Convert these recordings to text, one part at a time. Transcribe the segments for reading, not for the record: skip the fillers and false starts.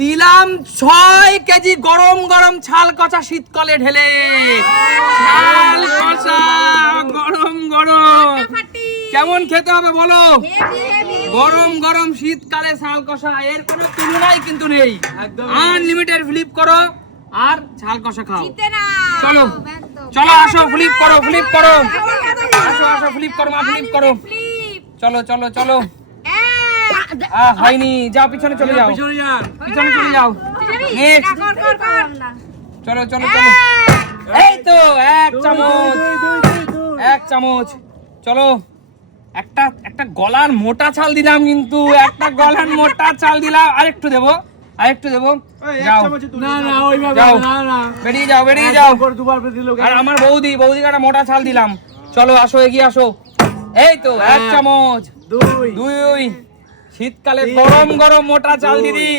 দিলাম 6 কেজি গরম গরম ছাল কষা শীতকালে ঢেলে। ছাল কষা গরম গরম কেমন খেতে হবে বলো? গরম গরম শীতকালে ছাল কষা, এর কোনো তুলনাই কিন্তু নেই। আনলিমিটেড ফ্লিপ করো আর ছাল কষা খাও। চলো চলো আসো, ফ্লিপ করো ফ্লিপ করো, আসো আসো ফ্লিপ করো মা, ফ্লিপ করো। চলো চলো চলো, হয়নি, যাও পিছনে চলে যাও, পিছনে চলে যাও। নেক্সট, চলো চলো চলো, এই তো এক চামচ, এক চামচ। চলো একটা একটা গলার মোটা চাল দিলাম, কিন্তু একটা গলার মোটা চাল দিলাম। আরেকটু দেবো, আরেকটু দেবো। যাও যাও, বেরিয়ে যাও বেরিয়ে যাও। আর আমার বৌদি একটা মোটা চাল দিলাম। চলো আসো, এগিয়ে আসো। এই তো এক চামচ, দুই। শীতকালে গরম গরম মোটা চাল দিদি,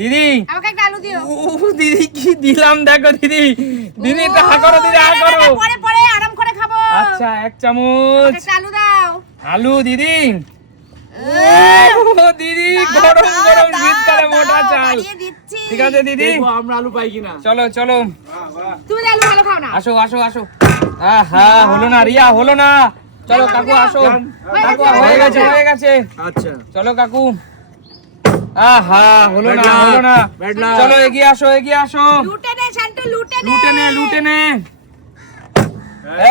দিদি আমাকে একটা আলু দিও। দিদি কি দিলাম দেখো দিদি, দিদি একটু হা করো, দিদি হা করো। পরে পরে আরাম করে খাবো। আচ্ছা এক চামচ একটা আলু দাও। আলু দিদি। ও দিদি গরম গরম শীতকালে মোটা চাল, ঠিক আছে দিদি। আমরা আলু পাই কিনা। চলো চলো, তুমি আলু ভালো খাও না। আসো আসো আসো। আহা হলো না রিয়া, হলো না। চলো কাকু আসো, কাকু হয়ে গেছে হয়ে গেছে। আচ্ছা চলো কাকু। আহা হলো না হলো না। চলো এগিয়ে আসো এগিয়ে আসো। লুটে নে শান্তু, লুটে নে। লুটে নে লুটে নে।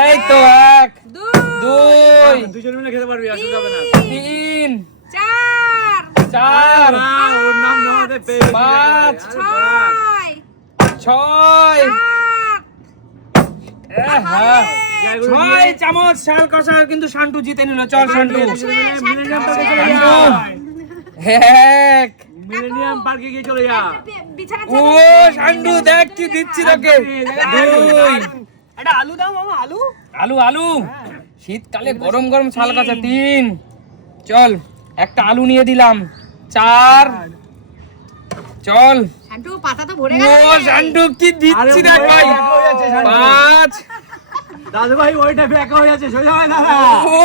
এই তো এক, দুই, দুজন মিলে খেতে পারবি, আসতে হবে না। 3, চার, 4, ওর নাম নামাতে পেয়ে 5, ছয়, 6। আহা 6 চামচ ছাল কষা, কিন্তু শান্টু জিতে নিল। চল শান্টু, শান্টু এক। মিলেনিয়াম পার্কে গিয়ে চলে যা। বিছানা ও শান্টু দেখ কি দিচ্ছি তোকে। 2, এটা আলু দাও মামা, আলু। আলু আলু শীতকালে গরম গরম ছাল কাঁচা। 3, চল একটা আলু নিয়ে দিলাম। 4, চল। শান্তু পাতা তো ভরে ও গেছে। শান্টু কি দিচ্ছি দেখ ভাই। 5, দাদু ভাই ওইটা একা হয়ে যাচ্ছে, সোজা হয় না। ও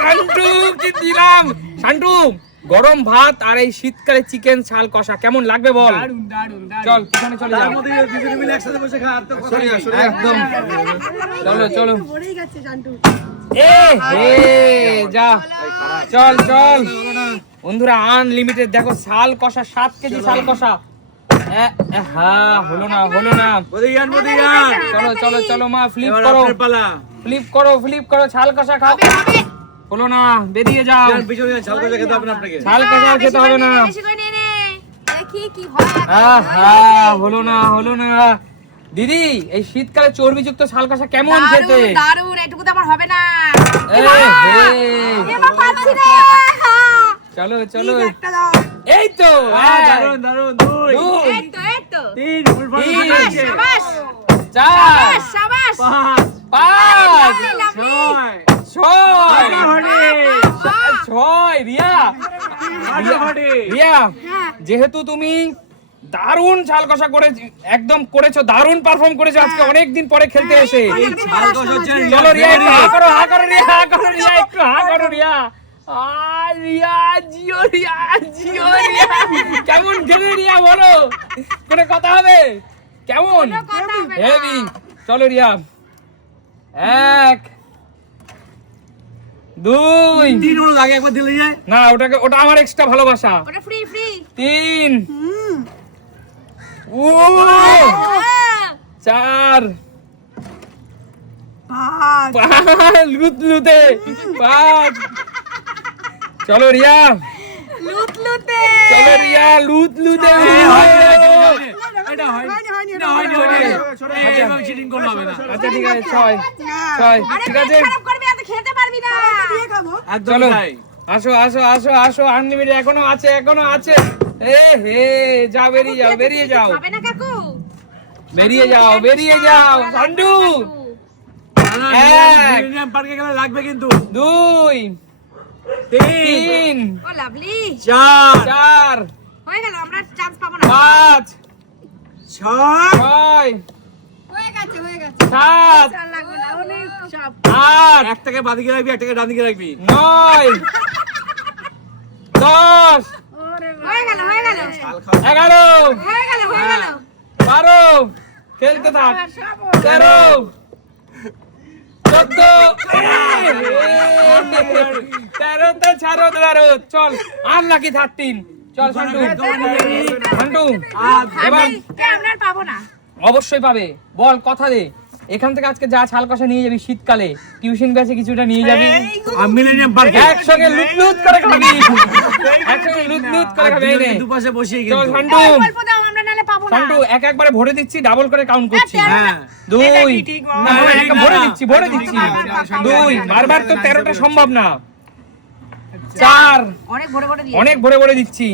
শান্টু কি দিলাম। শান্টু গরম ভাত আর এই শীতকালে চিকেন ছাল কষা কেমন লাগবে বল? দারুন দারুন দারুন। চল পিছনে চলে যাও। তার মধ্যে দুজন মিলে একসাথে বসে খা, আর তো কথা নেই। একদম চলো চলো। ভরেই গেছে শান্তু। এ হে যা, চল চল বন্ধুরা। আনলিমিটেড দেখো ছাল কষা, 7 কেজি ছাল কষা। হ্যাঁ হলো না হলো না। ওদিকে আন। চলো চলো চলো মা, ফ্লিপ এবার করো আপনার পালা। ফ্লিপ করো ফ্লিপ করো, ছাল কষা খাও। হলো না, বেরিয়ে যাও। যান, পিছনে যান, ঝাল করে খেতে হবে না আপনাকে। ছাল কষা খেতে হবে না। বেশি করে নিয়ে নে। দেখি কি হয়। আহা হলো না হলো না। দিদি এই শীতকালে চর্বিযুক্ত ছাল কষা কেমন খেতে? দারুন দারুন, এটুকু তো আমার হবে না। এ হে এবার পাচ্ছি রে। চলো চলো, একটা দাও। এই তো দারুন দারুন। 2, দুই, এই তো 3, ফুল ফাটা তিন। হচ্ছে। শাবাশ 4, শাবাশ। 5, 5, 6, 6 রিয়া রিয়া, যেহেতু তুমি দারুণ ছাল কষা করে একদম করেছো, দারুণ পারফর্ম করেছো আজকে অনেকদিন পরে খেলতে এসে। চলো রিয়া একটু হা করো, হা করো রিয়া, হা করো রিয়া, একটু হা করো রিয়া। রিয়া জিও রিয়া, জিও রিয়া। কেমন খেলে রিয়া বলো, কোনো কথা হবে? কেমন হেভি। চলো রিয়া, 1, 2, 3 হলো, আগে একবার দিলে যায়। না ওটাকে, ওটা আমার এক্সট্রা ভালোবাসা। ওটা ফ্রি ফ্রি। 3, ও 4, 5 লুত লুতে 5। চলো রিয়া, লুত লুতে। চলো রিয়া, লুত লুতে। এটা হয়নি। এই এবার চিটিং করলে হবে না। আচ্ছা ঠিক আছে, 6, আরে ঠিক পেট আছে। খারাপ করবি, এত খেতে পারবি না। একদম চলো তাই। আসো আসো আসো আসো, আনলিমিটেড এখনো আছে এখনো আছে। এ হে যা, বেরিয়ে যাও বেরিয়ে যাও হবে না কাকু। বেরিয়ে যাও বেরিয়ে যাও। সান্ডু না, এক। মিলেনিয়াম পার্কে গেলে লাগবে কিন্তু। 2, 3, 3, ও লাভলি। 4, হয়ে গেল, আমরা চান্স পাবো না। 5, 6, 6, হয়ে গেছে 7, চাল লাগবে না, অনেক চাপ। 8, একটাকে বাদিকে রাখবি, একটাকে ডান দিকে রাখবি। 9, 10, হয়ে গেল হয়ে গেল 11 হয়ে গেল হয়ে গেল 12 খেলতে থাক 13 14 13 ছাড়ো ধরো চল আর নাকি 13 চল শান্টু শান্টু এবার আমরা আর পাবো না অবশ্যই পাবে বল কথা দে এখান থেকে আজকে যা ছাল কষা নিয়ে যাবি শীতকালে টিউশন ব্যাচে কিছুটা নিয়ে যাবি মিলেনিয়াম পার্ক একসঙ্গে লুটলুট করে খাবি একসঙ্গে লুটলুট করে খাবি এই নে দুপাশে বসিয়ে চল কিন্তু শান্টু অল্প দাও আমরা নালে পাবো না শান্টু একবারে ভরে দিচ্ছি ডাবল করে কাউন্ট করছি হ্যাঁ 2 ঠিক, না ভরে দিচ্ছি ভরে দিচ্ছি 2 বারবার তো 13টা সম্ভব না 4 অনেক ভরে ভরে দিয়ে অনেক ভরে ভরে দিচ্ছি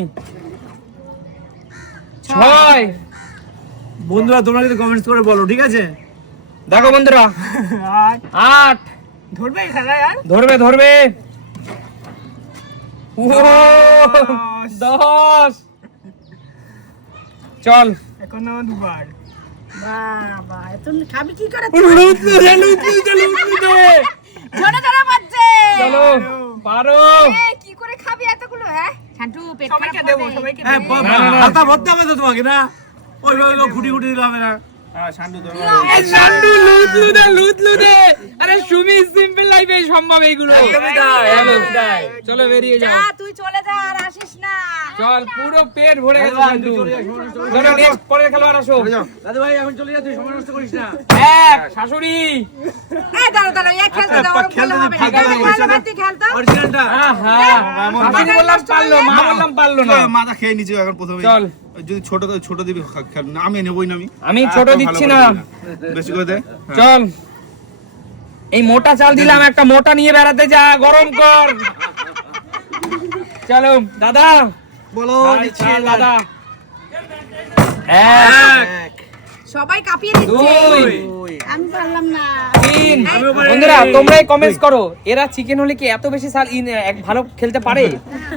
6 বন্ধুরা তোমরা কিন্তু কমেন্টস করে বলো ঠিক আছে দেখো বন্ধুরা আর 8 ধরবে এই খেলা আর ধরবে ধরবে ও 10 চল এখনো দুবার বাবা তুমি খাবি কি করে লুটলুটে ঝরে ঝরে বাজছে চলো 12 এ কি করে খাবি এতগুলো হ্যাঁ শান্টু পেট সবাইকে খারাপ দেবো হবে। সবাইকে হ্যাঁ দেবো না, না, না। হাতা ভরতে হবে তো তোমাকে না ওইভাবে খুঁটি খুঁটি দিলে হবে না এই শান্টু লুটলুটে আরে সুমি সিম্পল লাইফে সম্ভব এইগুলো একদমই তাই, একদমই তাই। চলো বেরিয়ে যা যাও তুই চলে যা আর আসিস না চল পুরো পেট ভরে গেছে শান্টু চলো নেক্সট পরের খেলোয়াড় আসো দাদু ভাই এখন চলে যা তুই সময় নষ্ট করিস না এক শাশুড়ি এই দাঁড়া দাঁড়া এক খেলতে দাও ওর খেলা হবে না ঠিক আছে, ভালো ভাই তুই খেল তো অরিজিনালটা আহা শাশুড়ি বললাম পারলো মা বললাম পারলো না মাথা খেয়ে নিচে এখন প্রথমে চল যদি ছোট দিবি খেল না আমি নেবই না আমি ছোট দিচ্ছি না বেশি করে দে চল এই মোটা চাল দিলাম একটা মোটা নিয়ে বেড়াতে যা গরম কর চলো দাদা বলো ছাড় দাদা এক সবাই কাঁপিয়ে দিচ্ছে দুই আমি পারলাম না 3 বন্ধুরা তোমরাই কমেন্টস করো এরা চিকেন হলে কি এত বেশি সাল ভালো খেলতে পারে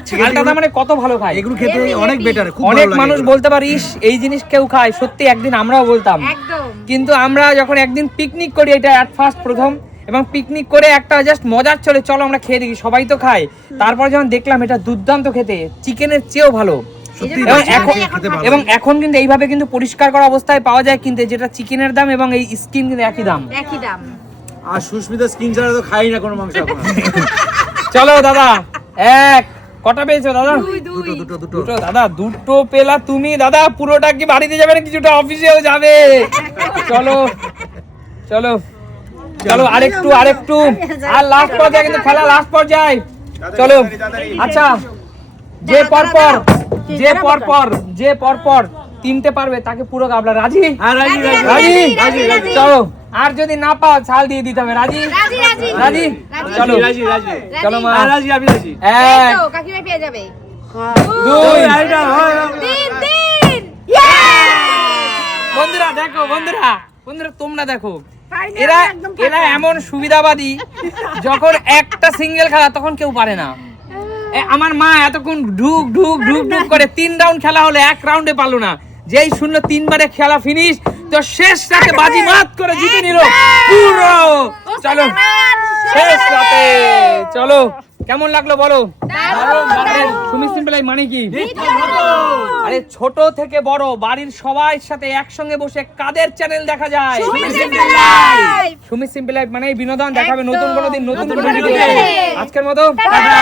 চিকেনটা মানে কত ভালো খায় এগুলো খেতে অনেক বেটার খুব অনেক মানুষ বলতে পারিস এই জিনিস কেউ খায় সত্যি একদিন আমরাও বলতাম একদম কিন্তু আমরা যখন একদিন পিকনিক করি এটা অ্যাট ফার্স্ট প্রথম এবং পিকনিক করে একটা জাস্ট মজার চলে চলো আমরা খেয়ে দেখি সবাই তো খায় তারপর যখন দেখলাম এটা দুর্দান্ত খেতে চিকেনের চেয়েও ভালো এবং এখন কিন্তু এইভাবে কিন্তু পরিষ্কার করা অবস্থায় পাওয়া যায় কিন্তু যেটা চিকেনের দাম এবং এই স্কিন কিন্তু একই দাম একই দাম আর সুস্মিতা স্কিন ছাড়া তো খাই না কোনো মাংস এখন চলো দাদা এক কটা পেয়েছো দাদা দুই দুটো দাদা দুটো পেলা তুমি দাদা পুরোটা কি বাড়িতে যাবে না কিছুটা অফিসেও যাবে চলো চলো চলো আরেকটু আর লাস্ট পর্যায়ে কিন্তু খেলা লাস্ট পর্যায়ে চলো আচ্ছা যে পরপর তিনটে পারবে তাকে পুরো গাবলা রাজি হ্যাঁ রাজি রাজি চলো আর যদি না পাও ছাল দিয়ে দিতে হবে রাজি রাজি চলো রাজি চলো মা রাজি আমি রাজি এই এক তো কাকিমা পেয়ে যাবে দুই তিন বন্ধুরা দেখো বন্ধুরা তোমরা দেখো এরা এমন সুবিধাবাদী যখন একটা সিঙ্গেল খেলা তখন কেউ পারে না আমার মা এতক্ষণ ঢুক করে 3 রাউন্ড খেলা হলো 1 রাউন্ডে পারলো না যেই শুনলো 3 বারে খেলা ফিনিশ তো শেষ রাতে বাজি মাত করে জিতে নিল পুরো চলো শেষ রাতে চলো কেমন লাগলো বলো সুমি সিম্পল মানে কি আরে ছোট থেকে বড় বাড়ির সবাই সাথে একসঙ্গে বসে কাদের চ্যানেল দেখা যায় সুমি সিম্পল মানে বিনোদন দেখাবে নতুন কোনো দিন নতুন কোনো ভিডিও আজকের মতো টাটা।